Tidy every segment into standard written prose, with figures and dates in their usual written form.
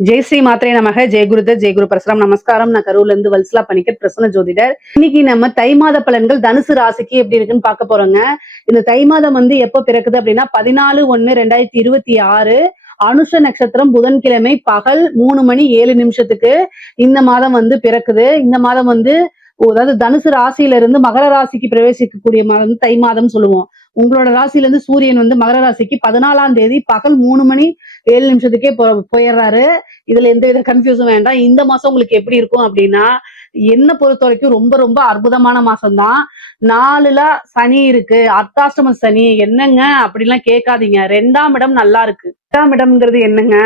ஜெய் ஸ்ரீ மாத்திரை நமக ஜெய் குருதர் ஜெய் குரு பரசுராம். நமஸ்காரம். நான் கரூர்ல இருந்து வல்சலா பணிக்கர் பிரசன்ன ஜோதிடர். இன்னைக்கு நம்ம தை மாத பலன்கள் தனுசு ராசிக்கு எப்படி இருக்குன்னு பார்க்க போறோங்க. இந்த தை மாதம் எப்ப பிறக்குது அப்படின்னா 14/1/2026 அனுஷ நட்சத்திரம் புதன்கிழமை பகல் 3:07 இந்த மாதம் பிறக்குது. இந்த மாதம் அதாவது தனுசு ராசியில இருந்து மகர ராசிக்கு பிரவேசிக்கக்கூடிய மாதம் தை மாதம் சொல்லுவோம். உங்களோட ராசியில இருந்து சூரியன் மகர ராசிக்கு 14ஆம் தேதி பகல் 3:07 போயிடுறாரு. இதுல எந்த வித கன்ஃபியூஸும் வேண்டாம். இந்த மாசம் உங்களுக்கு எப்படி இருக்கும் அப்படின்னா, என்ன பொறுத்த வரைக்கும் ரொம்ப ரொம்ப அற்புதமான மாசம் தான். 4ல சனி இருக்கு, அர்த்தாஷ்டம சனி. என்னங்க அப்படிலாம் கேட்காதீங்க. 2ஆம் இடம் நல்லா இருக்கு. 2ஆம் இடம்ங்கிறது என்னங்க?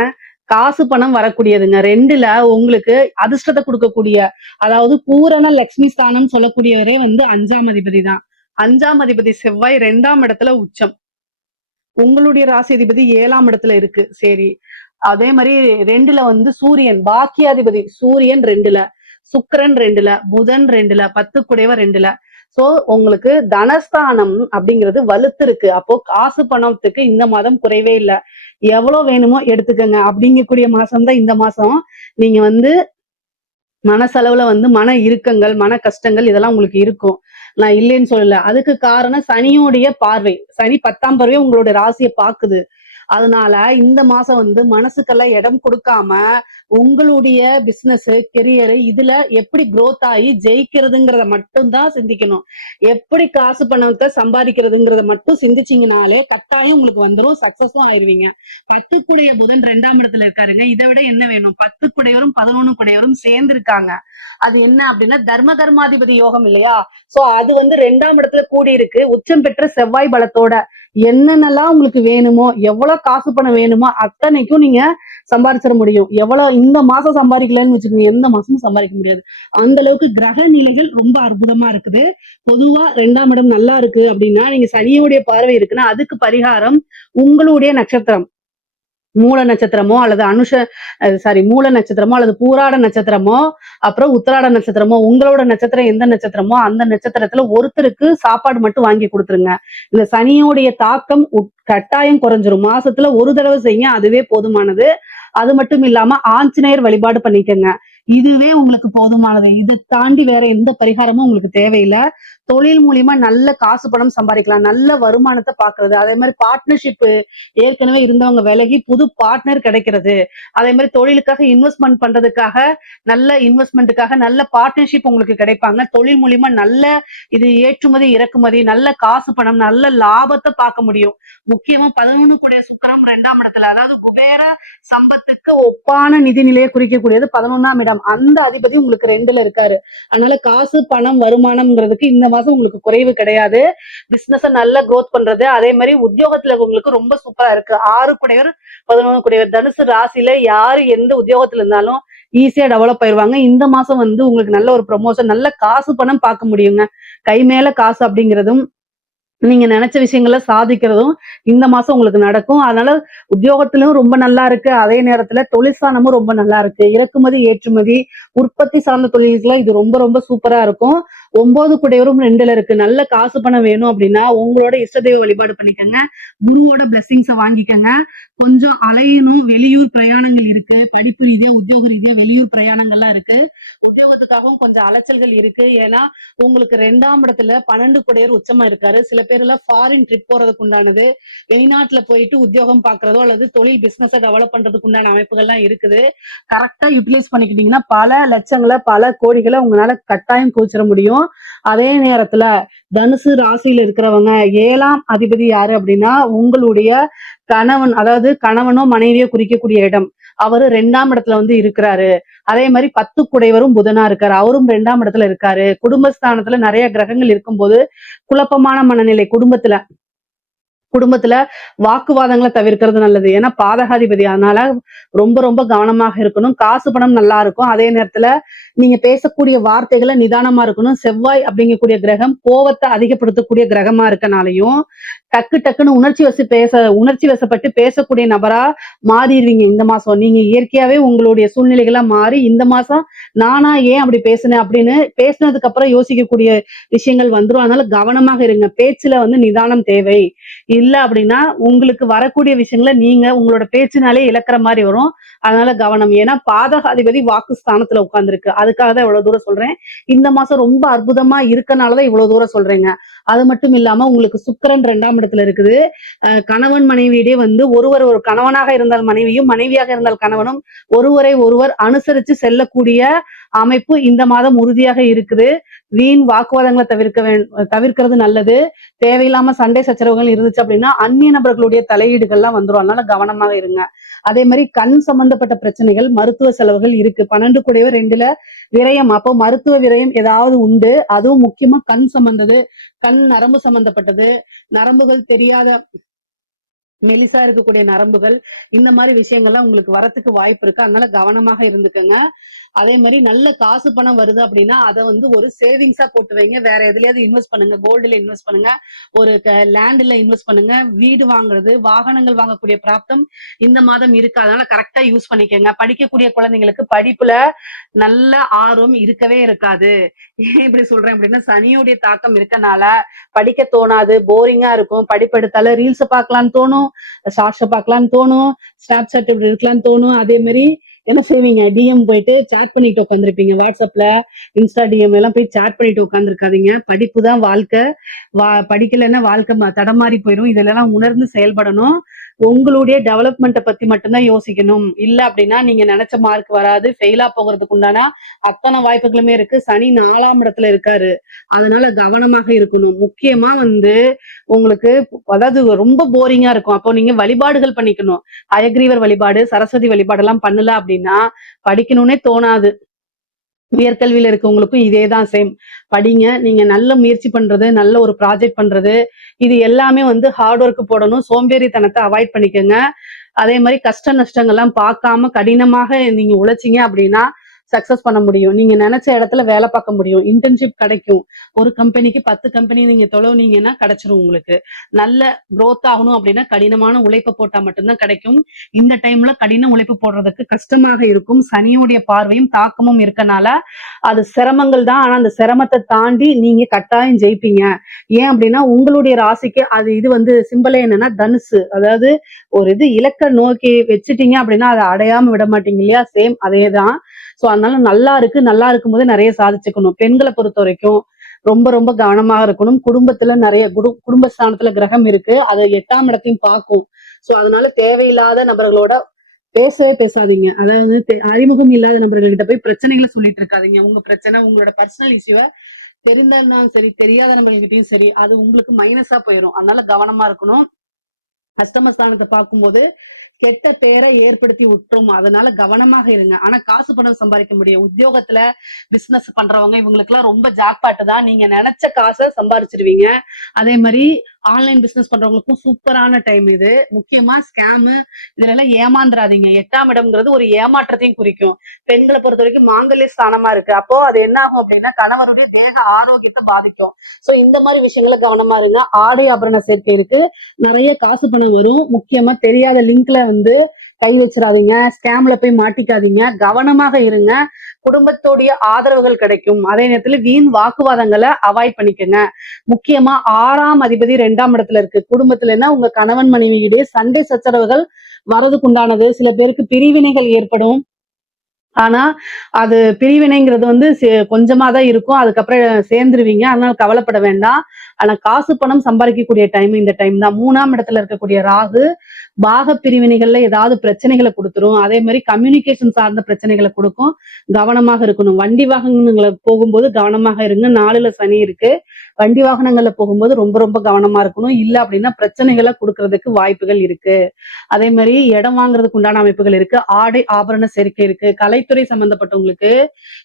காசு பணம் வரக்கூடியதுங்க. 2ல உங்களுக்கு அதிர்ஷ்டத்தை கொடுக்கக்கூடிய, அதாவது பூரண லட்சுமி ஸ்தானம் சொல்லக்கூடியவரே 5ஆம் அதிபதி தான். 5ஆம் அதிபதி செவ்வாய் 2ஆம் இடத்துல உச்சம். உங்களுடைய ராசி அதிபதி 7ஆம் இடத்துல இருக்கு. சரி, அதே மாதிரி 2ல சூரியன் பாக்கியாதிபதி சூரியன் 2ல, சுக்கிரன் 2ல, புதன் 2ல, 10 குடையவர் 2ல. சோ உங்களுக்கு தனஸ்தானம் அப்படிங்கிறது வலுத்து இருக்கு. அப்போ காசு பணத்துக்கு இந்த மாதம் குறைவே இல்லை. எவ்வளவு வேணுமோ எடுத்துக்கங்க அப்படிங்கக்கூடிய மாசம் தான் இந்த மாசம். நீங்க மனசளவுல மன இறுக்கங்கள், மன கஷ்டங்கள் இதெல்லாம் உங்களுக்கு இருக்கும். நான் இல்லைன்னு சொல்லல. அதுக்கு காரணம் சனியோடைய பார்வை. சனி 10ஆம் பார்வையை உங்களுடைய ராசியை பாக்குது. அதனால இந்த மாசம் மனசுக்கெல்லாம் இடம் கொடுக்காம உங்களுடைய பிசினஸ் கெரியர் இதுல எப்படி growth ஆகி ஜெயிக்கிறதுங்கிறத மட்டும்தான் சிந்திக்கணும். எப்படி காசு பணத்தை சம்பாதிக்கிறதுங்கிறத மட்டும் சிந்திச்சீங்கனாலே கட்டாயம் உங்களுக்கு வந்துடும், சக்சஸும் ஆயிருவீங்க. 10 குடைய புதன் 2ஆம் இடத்துல இருக்காருங்க. இதை விட என்ன வேணும்? 10 குடையவரும் 11 குடையவரும் சேர்ந்து இருக்காங்க. அது என்ன அப்படின்னா தர்ம கர்மாதிபதி யோகம் இல்லையா? சோ அது 2ஆம் இடத்துல கூடி இருக்கு. உச்சம் பெற்ற செவ்வாய் பலத்தோட என்னென்னலாம் உங்களுக்கு வேணுமோ, எவ்வளவு காசு பணம் வேணுமோ அத்தனைக்கும் நீங்க சம்பாதிச்சிட முடியும். எவ்வளவு இந்த மாசம் சம்பாதிக்கலன்னு வச்சுக்கோங்க, எந்த மாசமும் சம்பாதிக்க முடியாது. அந்த அளவுக்கு கிரக நிலைகள் ரொம்ப அற்புதமா இருக்குது. பொதுவா 2ஆம் இடம் நல்லா இருக்கு அப்படின்னா, நீங்க சனியோடைய பார்வை இருக்குன்னா அதுக்கு பரிகாரம் உங்களுடைய நட்சத்திரம் மூல நட்சத்திரமோ அல்லது மூல நட்சத்திரமோ அல்லது பூராட நட்சத்திரமோ அப்புறம் உத்திராட நட்சத்திரமோ, உங்களோட நட்சத்திரம் எந்த நட்சத்திரமோ அந்த நட்சத்திரத்துல ஒருத்தருக்கு சாப்பாடு மட்டும் வாங்கி கொடுத்துருங்க. இந்த சனியோடைய தாக்கம் கட்டாயம் குறைஞ்சிரும். மாசத்துல ஒரு தடவை செய்யுங்க, அதுவே போதுமானது. அது மட்டும் இல்லாம ஆஞ்சநேயர் வழிபாடு பண்ணிக்கங்க. இதுவே உங்களுக்கு போதுமானது. இதை தாண்டி வேற எந்த பரிகாரமும் உங்களுக்கு தேவையில்லை. தொழில் மூலியமா நல்ல காசு பணம் சம்பாதிக்கலாம், நல்ல வருமானத்தை பாக்குறது. அதே மாதிரி பார்ட்னர்ஷிப் ஏற்கனவே இருந்தவங்க விலகி புது பார்ட்னர் கிடைக்கிறது. அதே மாதிரி தொழிலுக்காக இன்வெஸ்ட்மெண்ட் பண்றதுக்காக நல்ல இன்வெஸ்ட்மெண்ட்டுக்காக நல்ல பார்ட்னர்ஷிப் உங்களுக்கு கிடைப்பாங்க. தொழில் மூலியமா நல்ல இது ஏற்றுமதி இறக்குமதி, நல்ல காசு பணம், நல்ல லாபத்தை பார்க்க முடியும். முக்கியமா 11 கூடிய சுக்கிரம் 2ஆம் இடத்துல, அதாவது குபேர சம்பத்துக்கு ஒப்பான நிதி நிலையை குறிக்கக்கூடியது 11ஆம் இடம். அந்த அதிபதி உங்களுக்கு 2ல இருக்காரு. அதனால காசு பணம் வருமானம்ங்கிறதுக்கு இந்த மாசம் உங்களுக்கு குறைவு கிடையாது. பிசினஸ் நல்லா growth பண்றது. அதே மாதிரி உத்தியோகத்துல உங்களுக்கு ரொம்ப சூப்பரா இருக்கு. 6 குடையவர் 11 குடையவர் தனுசு ராசியில யாரு எந்த உத்தியோகத்துல இருந்தாலும் ஈஸியா டெவலப் ஆயிருவாங்க. இந்த மாசம் உங்களுக்கு நல்ல ஒரு ப்ரமோஷன், நல்ல காசு பணம் பார்க்க முடியுங்க. கை மேல காசு அப்படிங்கிறதும் நீங்க நினைச்ச விஷயங்களை சாதிக்கிறதும் இந்த மாசம் உங்களுக்கு நடக்கும். அதனால உத்தியோகத்திலும் ரொம்ப நல்லா இருக்கு. அதே நேரத்துல தொழிற்சானமும் ரொம்ப நல்லா இருக்கு. இறக்குமதி ஏற்றுமதி உற்பத்தி சார்ந்த தொழில்கள இது ரொம்ப ரொம்ப சூப்பரா இருக்கும். 9 குடையவரும் 2ல இருக்கு. நல்ல காசு பணம் வேணும் அப்படின்னா உங்களோட இஷ்ட தெய்வ வழிபாடு பண்ணிக்கங்க. குருவோட பிளெஸிங்ஸை வாங்கிக்கங்க. கொஞ்சம் அலையணும், வெளியூர் பிரயாணங்கள் இருக்கு. படிப்பு ரீதியா உத்தியோக ரீதியா வெளியூர் பிரயாணங்கள்லாம் இருக்கு. உத்தியோகத்துக்காகவும் கொஞ்சம் அலைச்சல்கள் இருக்கு. ஏன்னா உங்களுக்கு 2ஆம் இடத்துல 12 குடையர் உச்சமா இருக்காரு. சில பேர் எல்லாம் ஃபாரின் ட்ரிப் போறதுக்கு உண்டானது, வெளிநாட்டுல போயிட்டு உத்தியோகம் பாக்குறதோ அல்லது தொழில் பிசினஸை டெவலப் பண்றதுக்கு உண்டான அமைப்புகள்லாம் இருக்குது. கரெக்டா யூட்டிலைஸ் பண்ணிக்கிட்டீங்கன்னா பல லட்சங்களை பல கோடிகளை உங்களால கட்டாயம் குவிச்சிட முடியும். அதே நேரத்துல தனுசு ராசியில இருக்கிறவங்க 7ஆம் அதிபதி யாரு அப்படின்னா உங்களுடைய கணவன், அதாவது கணவனோ மனைவியோ குறிக்கக்கூடிய இடம். அவரு 2ஆம் இடத்துல இருக்கிறாரு. அதே மாதிரி 10 குடைவரும் புதனா இருக்காரு. அவரும் 2ஆம் இடத்துல இருக்காரு. குடும்பஸ்தானத்துல நிறைய கிரகங்கள் இருக்கும்போது குழப்பமான மனநிலை குடும்பத்துல வாக்குவாதங்களை தவிர்க்கிறது நல்லது. ஏன்னா பாதகாதிபதி, அதனால ரொம்ப ரொம்ப கவனமாக இருக்கணும். காசு பணம் நல்லா இருக்கும். அதே நேரத்துல நீங்க பேசக்கூடிய வார்த்தைகளை நிதானமா இருக்கணும். செவ்வாய் அப்படிங்கக்கூடிய கிரகம் கோவத்தை அதிகப்படுத்தக்கூடிய கிரகமா இருக்கனாலையும் டக்குன்னு உணர்ச்சி வசப்பட்டு பேசக்கூடிய நபரா மாறிடுவீங்க இந்த மாசம். நீங்க இயற்கையாவே உங்களுடைய சூழ்நிலைகளா மாறி இந்த மாசம் நானா ஏன் அப்படி பேசுனேன் அப்படின்னு பேசினதுக்கு அப்புறம் யோசிக்கக்கூடிய விஷயங்கள் வந்துரும். அதனால கவனமாக இருங்க. பேச்சுல வந்து நிதானம் தேவை. இல்ல அப்படின்னா உங்களுக்கு வரக்கூடிய விஷயங்களை நீங்க உங்களோட பேச்சினாலே இழக்கிற மாதிரி வரும். அதனால கவனம். ஏன்னா பாதகாதிபதி வாக்கு ஸ்தானத்துல உட்கார்ந்துருக்கு. அதுக்காக தான் இவ்வளவு தூரம் சொல்றேன். இந்த மாசம் ரொம்ப அற்புதமா இருக்கனாலதான் இவ்வளவு தூரம் சொல்றேங்க. அது மட்டும் இல்லாம உங்களுக்கு சுக்கிரன் 2ஆம் இடத்துல இருக்குது. கணவன் மனைவியிடையே வந்து ஒருவர் ஒரு கணவனாக இருந்தால் மனைவியும், மனைவியாக இருந்தால் கணவனும் ஒருவரை ஒருவர் அனுசரிச்சு செல்லக்கூடிய அமைப்பு இந்த மாதம் உறுதியாக இருக்குது. வீண் வாக்குவாதங்களை தவிர்க்கிறது நல்லது. தேவையில்லாம சண்டை சச்சரவுகள் இருந்துச்சு அப்படின்னா அந்நிய நபர்களுடைய தலையீடுகள்லாம் வந்துரும். அதனால கவனமாக இருங்க. அதே மாதிரி கண் சம்பந்தப்பட்ட பிரச்சனைகள், மருத்துவ செலவுகள் இருக்கு. 12 கூடவே 2ல விரயம். அப்போ மருத்துவ விரயம் ஏதாவது உண்டு. அதுவும் முக்கியமா கண் சம்பந்தது, கண் நரம்பு சம்பந்தப்பட்டது, நரம்புகள் தெரியாத மெலிசா இருக்கக்கூடிய நரம்புகள், இந்த மாதிரி விஷயங்கள்லாம் உங்களுக்கு வரத்துக்கு வாய்ப்பு இருக்கு. அதனால கவனமாக இருந்துக்கோங்க. அதே மாதிரி நல்ல காசு பணம் வருது அப்படின்னா அதை வந்து ஒரு சேவிங்ஸா போட்டு வைங்க. வேற எதுலயாவது இன்வெஸ்ட் பண்ணுங்க. கோல்டுல இன்வெஸ்ட் பண்ணுங்க, ஒரு லேண்ட்ல இன்வெஸ்ட் பண்ணுங்க. வீடு வாங்குறது, வாகனங்கள் வாங்கக்கூடிய பிராப்தம் இந்த மாதம் இருக்கு. அதனால கரெக்டா யூஸ் பண்ணிக்கோங்க. படிக்கக்கூடிய குழந்தைங்களுக்கு படிப்புல நல்ல ஆர்வம் இருக்கவே இருக்காது. ஏன் இப்படி சொல்றேன் அப்படின்னா சனியுடைய தாக்கம் இருக்கனால படிக்க தோணாது, போரிங்கா இருக்கும். படிப்பெடுத்தால ரீல்ஸ் பார்க்கலாம்னு தோணும், ஷார்ட்ஸ் பார்க்கலாம்னு தோணும், ஸ்னாப் சாட் இப்படி இருக்கலாம்னு தோணும். அதே மாதிரி என்ன செய்வீங்க, டிஎம் போயிட்டு சேட் பண்ணிட்டு உட்காந்துருப்பீங்க. வாட்ஸ்அப்ல இன்ஸ்டா டிஎம் எல்லாம் போய் சேட் பண்ணிட்டு உட்காந்துருக்காதீங்க. படிப்பு தான் வாழ்க்கை. படிக்கலைன்னா வாழ்க்கை தடமாறி போயிடும். இதெல்லாம் உணர்ந்து செயல்படணும். உங்களுடைய டெவலப்மெண்ட்டை பத்தி மட்டும்தான் யோசிக்கணும். இல்ல அப்படின்னா நீங்க நினைச்ச மார்க் வராது, ஃபெயிலா போகிறதுக்கு உண்டான அத்தனை வாய்ப்புகளுமே இருக்கு. சனி 4ஆம் இடத்துல இருக்காரு. அதனால கவனமாக இருக்கணும். முக்கியமா வந்து உங்களுக்கு அதாவது ரொம்ப போரிங்கா இருக்கும். அப்போ நீங்க வழிபாடுகள் பண்ணிக்கணும். ஹயக்ரீவர் வழிபாடு, சரஸ்வதி வழிபாடு எல்லாம் பண்ணல அப்படின்னா படிக்கணும்னே தோணாது. உயர்கல்வியில இருக்கவங்களுக்கும் இதேதான் சேம். படிங்க. நீங்க நல்ல முயற்சி பண்றது, நல்ல ஒரு ப்ராஜெக்ட் பண்றது, இது எல்லாமே வந்து ஹார்ட் ஒர்க் போடணும். சோம்பேறித்தனத்தை அவாய்ட் பண்ணிக்கோங்க. அதே மாதிரி கஷ்ட நஷ்டங்கள்லாம் பார்க்காம கடினமாக நீங்க உழைச்சீங்க அப்படின்னா சக்சஸ் பண்ண முடியும். நீங்க நினைச்ச இடத்துல வேலை பார்க்க முடியும். இன்டர்ன்ஷிப் கிடைக்கும். ஒரு கம்பெனிக்கு 10 கம்பெனி நீங்க தொலைவுனீங்கன்னா கிடைச்சிரும் உங்களுக்கு. நல்ல growth ஆகணும் அப்படின்னா கடினமான உழைப்பை போட்டா மட்டும்தான் கிடைக்கும். இந்த டைம்ல கடின உழைப்பு போடுறதுக்கு கஷ்டமாக இருக்கும். சனியுடைய பார்வையும் தாக்கமும் இருக்கனால அது சிரமங்கள் தான். ஆனா அந்த சிரமத்தை தாண்டி நீங்க கட்டாயம் ஜெயிப்பீங்க. ஏன் அப்படின்னா உங்களுடைய ராசிக்கு அது இது வந்து சிம்பலே என்னன்னா தனுசு. அதாவது ஒரு இது இலக்க நோக்கி வச்சுட்டீங்க அப்படின்னா அதை அடையாம விட மாட்டீங்க இல்லையா? சேம் அதேதான். சோ அதனால நல்லா இருக்கு. நல்லா இருக்கும்போது நிறைய சாதிச்சுக்கணும். பெண்களை பொறுத்த வரைக்கும் ரொம்ப ரொம்ப கவனமாக இருக்கணும். குடும்பத்துல நிறைய குடும்பஸ்தானத்துல கிரகம் இருக்கு. அது 8ஆம் இடத்தையும் பார்க்கும். சோ அதனால தேவையில்லாத நபர்களோட பேசவே பேசாதீங்க. அதாவது அறிமுகம் இல்லாத நபர்கள்கிட்ட போய் பிரச்சனைகளை சொல்லிட்டு இருக்காதீங்க. உங்க பிரச்சனை, உங்களோட பர்சனல் இஷ்யூவை தெரிந்தாலும் சரி, தெரியாத நபர்கள்கிட்டயும் சரி, அது உங்களுக்கு மைனஸா போயிடும். அதனால கவனமா இருக்கணும். அஷ்டமஸ்தானத்தை பார்க்கும்போது கெட்ட பேரை ஏற்படுத்தி விட்டுரும். அதனால கவனமாக இருங்க. ஆனா காசு பணம் சம்பாதிக்க முடியும். உத்தியோகத்துல பிசினஸ் பண்றவங்க இவங்களுக்கு எல்லாம் ரொம்ப ஜாக்பாட்டு தான். நீங்க நினைச்ச காசை சம்பாதிச்சிருவீங்க. அதே மாதிரி ஆன்லைன் பிசினஸ் பண்றவங்களுக்கும் சூப்பரான டைம் இது. முக்கியமா ஸ்கேமு இதுல எல்லாம் ஏமாந்துராதீங்க. 8ஆம் இடம்ங்கிறது ஒரு ஏமாற்றத்தையும் குறிக்கும். பெண்களை பொறுத்த வரைக்கும் மாங்கல்ய ஸ்தானமா இருக்கு. அப்போ அது என்ன ஆகும் அப்படின்னா கணவருடைய தேக ஆரோக்கியத்தை பாதிக்கும். சோ இந்த மாதிரி விஷயங்கள கவனமா இருங்க. ஆடை ஆபரண சேர்க்கை இருக்கு. நிறைய காசு பணம் வரும். முக்கியமா தெரியாத லிங்க்ல வந்து கை வச்சிடாதீங்க. ஸ்கேம்ல போய் மாட்டிக்காதீங்க. கவனமாக இருங்க. குடும்பத்தோடைய ஆதரவுகள் கிடைக்கும். அதே நேரத்துல வீண் வாக்குவாதங்களை அவாய்ட் பண்ணிக்கோங்க. முக்கியமா 6ஆம் அதிபதி 2ஆம் இடத்துல இருக்கு. குடும்பத்துலன்னா உங்க கணவன் மனைவியிடையே சண்டை சச்சரவுகள் வரதுக்கு உண்டானது. சில பேருக்கு பிரிவினைகள் ஏற்படும். ஆனா அது பிரிவினைங்கிறது வந்து கொஞ்சமா தான் இருக்கும். அதுக்கப்புறம் சேர்ந்துருவீங்க. அதனால கவலைப்பட வேண்டாம். ஆனா காசு பணம் சம்பாதிக்கக்கூடிய டைம் இந்த டைம் தான். 3ஆம் இடத்துல இருக்கக்கூடிய ராகு பாக பிரிவினைகள்ல ஏதாவது பிரச்சனைகளை கொடுத்துரும். அதே மாதிரி கம்யூனிகேஷன் சார்ந்த பிரச்சனைகளை கொடுக்கும். கவனமாக இருக்கணும். வண்டி வாகனங்களை போகும்போது கவனமாக இருங்க. 4ல சனி இருக்கு. வண்டி வாகனங்கள்ல போகும்போது ரொம்ப ரொம்ப கவனமா இருக்கணும். இல்ல அப்படின்னா பிரச்சனைகளை கொடுக்கறதுக்கு வாய்ப்புகள் இருக்கு. அதே மாதிரி இடம் வாங்குறதுக்கு உண்டான அமைப்புகள் இருக்கு. ஆடை ஆபரண சேர்க்கை இருக்கு. கலைத்துறை சம்பந்தப்பட்டவங்களுக்கு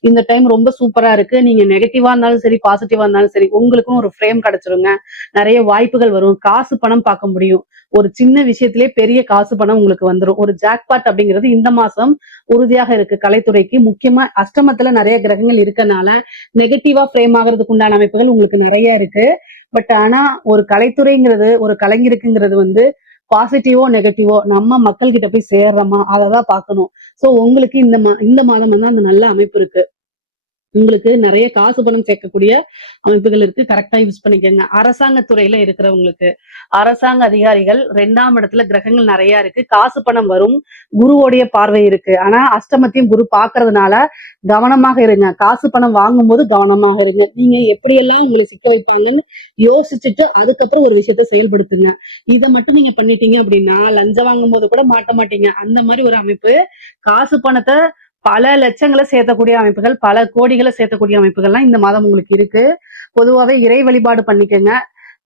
இந்த டைம் ரொம்ப சூப்பரா இருக்கு. நீங்க நெகட்டிவா இருந்தாலும் சரி, பாசிட்டிவா இருந்தாலும் சரி, உங்களுக்கும் ஒரு ஃப்ரேம் கிடைச்சிருங்க. நிறைய வாய்ப்புகள் வரும். காசு பணம் பார்க்க முடியும். ஒரு சின்ன விஷயத்திலே பெரிய காசு பணம் உங்களுக்கு வந்துடும். ஒரு ஜாக்பாட் அப்படிங்கிறது இந்த மாசம் உறுதியாக இருக்கு கலைத்துறைக்கு. முக்கியமா அஷ்டமத்துல நிறைய கிரகங்கள் இருக்கனால நெகட்டிவா ஃப்ரேம் ஆகிறதுக்கு உண்டான அமைப்புகள் உங்களுக்கு நிறைய இருக்கு. பட் ஆனா ஒரு கலைத்துறைங்கிறது ஒரு கலைஞருக்குங்கிறது வந்து பாசிட்டிவோ நெகட்டிவோ நம்ம மக்கள் கிட்ட போய் சேர்றோமா அததான் பார்க்கணும். சோ உங்களுக்கு இந்த மாதம் வந்து அந்த நல்ல அமைப்பு இருக்கு. உங்களுக்கு நிறைய காசு பணம் சேர்க்கக்கூடிய அமைப்புகள் இருக்கு. கரெக்டா யூஸ் பண்ணிக்கோங்க. அரசாங்க துறையில இருக்கிறவங்களுக்கு, அரசாங்க அதிகாரிகள் 2ஆம் இடத்துல கிரகங்கள் நிறைய இருக்கு. காசு பணம் வரும். குருவோடைய பார்வை இருக்கு. ஆனா அஷ்டமத்தையும் குரு பாக்குறதுனால கவனமாக இருங்க. காசு பணம் வாங்கும்போது கவனமாக இருங்க. நீங்க எப்படியெல்லாம் உங்களை சிக்க வைப்பாங்கன்னு யோசிச்சுட்டு அதுக்கப்புறம் ஒரு விஷயத்த செயல்படுத்துங்க. இதை மட்டும் நீங்க பண்ணிட்டீங்க அப்படின்னா லஞ்சம் வாங்கும் போது கூட மாட்ட மாட்டீங்க. அந்த மாதிரி ஒரு அமைப்பு. காசு பணத்தை பல லட்சங்களை சேர்த்தக்கூடிய அமைப்புகள், பல கோடிகளை சேர்த்தக்கூடிய அமைப்புகள்லாம் இந்த மாதம் உங்களுக்கு இருக்கு. பொதுவாவே இறை வழிபாடு பண்ணிக்கங்க.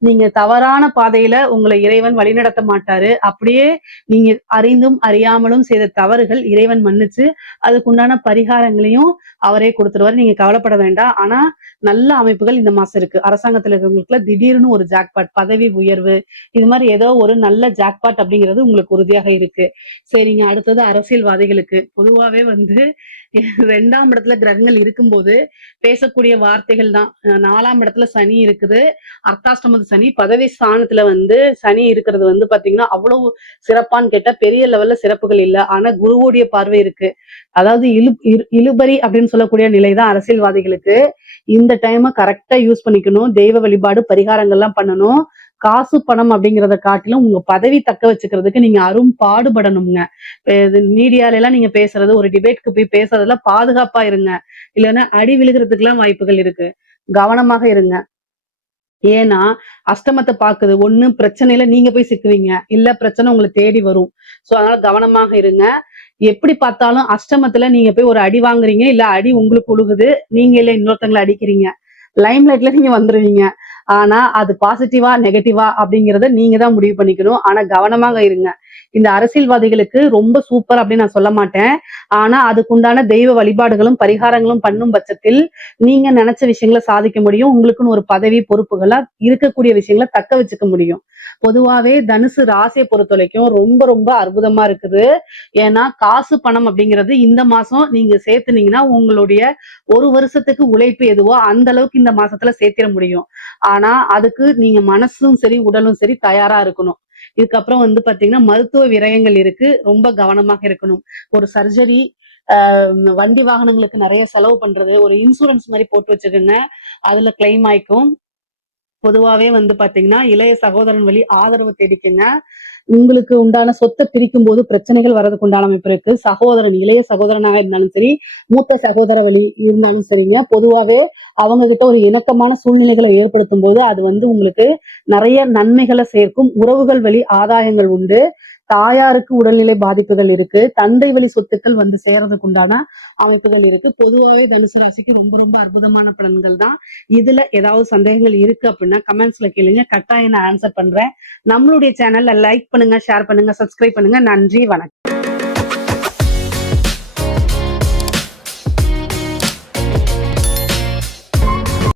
நீங்க தவறான பாதையில உங்களை இறைவன் வழிநடத்த மாட்டாரு. அப்படியே நீங்க அறிந்தும் அறியாமலும் செய்த தவறுகள் இறைவன் மன்னிச்சு அதுக்குண்டான பரிகாரங்களையும் அவரே கொடுத்துருவாரு. நீங்க கவலைப்பட வேண்டாம். ஆனா நல்ல அமைப்புகள் இந்த மாசம் இருக்கு. அரசாங்கத்துல இருக்கிறவங்களுக்குள்ள திடீர்னு ஒரு ஜாக்பாட், பதவி உயர்வு, இது மாதிரி ஏதோ ஒரு நல்ல ஜாக்பாட் அப்படிங்கிறது உங்களுக்கு உறுதியாக இருக்கு. சரிங்க, அடுத்தது அரசியல்வாதிகளுக்கு பொதுவாவே வந்து 2ஆம் இடத்துல கிரகங்கள் இருக்கும்போது பேசக்கூடிய வார்த்தைகள் தான். 4ஆம் இடத்துல சனி இருக்குது. அர்த்தாஷ்டமத்து சனி, பதவி ஸ்தானத்துல வந்து சனி இருக்கிறது வந்து பாத்தீங்கன்னா அவ்வளவு சிறப்பான்னு கேட்டா பெரிய லெவல்ல சிறப்புகள் இல்ல. ஆனா குருவுடைய பார்வை இருக்கு. அதாவது இழுபறி அப்படின்னு சொல்லக்கூடிய நிலைதான் அரசியல்வாதிகளுக்கு. இந்த டைமை கரெக்டா யூஸ் பண்ணிக்கணும். தெய்வ வழிபாடு பரிகாரங்கள்லாம் பண்ணணும். காசு பணம் அப்படிங்கிறத காட்டிலும் உங்க பதவி தக்க வச்சுக்கிறதுக்கு நீங்க பாடுபடணுங்க. மீடியால எல்லாம் நீங்க பேசுறது, ஒரு டிபேட்க்கு போய் பேசுறதுல பாதுகாப்பா இருங்க. இல்லைன்னா அடி விழுகிறதுக்கு எல்லாம் வாய்ப்புகள் இருக்கு. கவனமாக இருங்க. ஏன்னா அஷ்டமத்தை பாக்குது. ஒண்ணு பிரச்சனையில நீங்க போய் சிக்குவீங்க, இல்ல பிரச்சனை உங்களை தேடி வரும். சோ அதனால கவனமாக இருங்க. எப்படி பார்த்தாலும் அஷ்டமத்துல நீங்க போய் ஒரு அடி வாங்குறீங்க, இல்ல அடி உங்களுக்கு உழுகுது, நீங்க இல்ல இன்னொருத்தங்களை அடிக்கிறீங்க. லைம் லைட்ல நீங்க வந்துருவீங்க. ஆனா அது பாசிட்டிவா நெகட்டிவா அப்படிங்கறத நீங்க தான் முடிவு பண்ணிக்கணும். ஆனா கவனமாக இருங்க. இந்த அரசியல்வாதிகளுக்கு ரொம்ப சூப்பர் அப்படின்னு நான் சொல்ல மாட்டேன். ஆனா அதுக்குண்டான தெய்வ வழிபாடுகளும் பரிகாரங்களும் பண்ணும் பட்சத்தில் நீங்க நினைச்ச விஷயங்களை சாதிக்க முடியும். உங்களுக்குன்னு ஒரு பதவி பொறுப்புகளா இருக்கக்கூடிய விஷயங்களை தக்க வச்சுக்க முடியும். பொதுவாவே தனுசு ராசியை பொறுத்த வரைக்கும் ரொம்ப ரொம்ப அற்புதமா இருக்குது. ஏன்னா காசு பணம் அப்படிங்கிறது இந்த மாசம் நீங்க சேர்த்துனீங்கன்னா உங்களுடைய ஒரு வருஷத்துக்கு உழைப்பு எதுவோ அந்த அளவுக்கு இந்த மாசத்துல சேர்த்திட முடியும். ஆனா அதுக்கு நீங்க மனசும் சரி உடலும் சரி தயாரா இருக்கணும். இதுக்கப்புறம் வந்து பாத்தீங்கன்னா மருத்துவ விரயங்கள் இருக்கு. ரொம்ப கவனமாக இருக்கணும். ஒரு சர்ஜரி, வண்டி வாகனங்களுக்கு நிறைய செலவு பண்றது, ஒரு இன்சூரன்ஸ் மாதிரி போட்டு வச்சுக்கோங்க. அதுல கிளைம் ஆயிக்கும். பொதுவாவே வந்து பாத்தீங்கன்னா இளைய சகோதரன் வழி ஆதரவு தேடிக்குங்க. உங்களுக்கு உண்டான சொத்தை பிரிக்கும் போது பிரச்சனைகள் வர்றதுக்கு உண்டான அமைப்பு இருக்கு. சகோதரன், இளைய சகோதரனாக இருந்தாலும் சரி, மூத்த சகோதர வழி இருந்தாலும் சரிங்க, பொதுவாவே அவங்க கிட்ட ஒரு இணக்கமான சூழ்நிலைகளை ஏற்படுத்தும் போது அது வந்து உங்களுக்கு நிறைய நன்மைகளை சேர்க்கும். உறவுகள் வழி ஆதாயங்கள் உண்டு. தாயாருக்கு உடல்நிலை பாதிப்புகள் இருக்கு. தந்தை வழி சொத்துக்கள் வந்து சேர்றதுக்கு உண்டான அமைப்புகள் இருக்கு. பொதுவாவே தனுசு ராசிக்கு ரொம்ப ரொம்ப அற்புதமான பலன்கள் தான். இதுல ஏதாவது சந்தேகங்கள் இருக்கு அப்படின்னா கமெண்ட்ஸ்ல கேளுங்க. கட்டாயம் நான் ஆன்சர் பண்றேன். நம்மளுடைய சேனல்ல லைக் பண்ணுங்க, ஷேர் பண்ணுங்க, சப்ஸ்கிரைப் பண்ணுங்க. நன்றி, வணக்கம்.